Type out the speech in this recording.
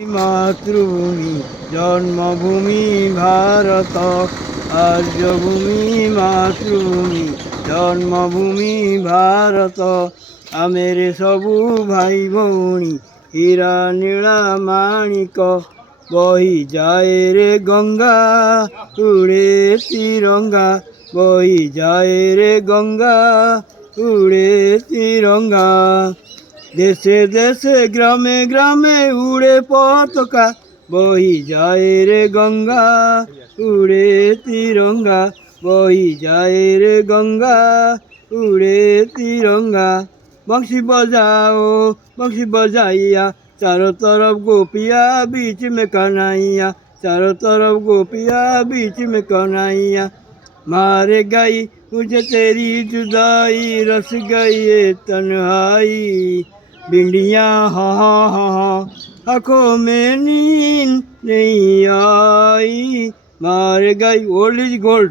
মাতৃভূমি জন্মভূমি ভারত, আর্যভূমি মাতৃভূমি জন্মভূমি ভারত। আমের সবু ভাই ভৌণী হীরা নীলা মাণিক, বহি যায় রে গঙ্গা উড়ে তিরঙ্গা, বহি যায় রে গঙ্গা উড়ে তিরঙ্গা। দেশে দেশে গ্রামে গ্রামে উড়ে পতাকা, বহি যায় রে গঙ্গা উড়ে তিরঙ্গা, বহি যায় রে গঙ্গা উড়ে তিরঙ্গা। बंसी बजाइया चारों तरफ गोपिया बीच में कन्हैया, चारों तरफ गोपिया बीच में कन्हैया। मारे गई मुझे तेरी जुदाई, रस गई ये तन्हाई, बिंदियाँ हाँ आँखों में नींद नहीं आई। मारे गई ओल्ड इज गोल्ड।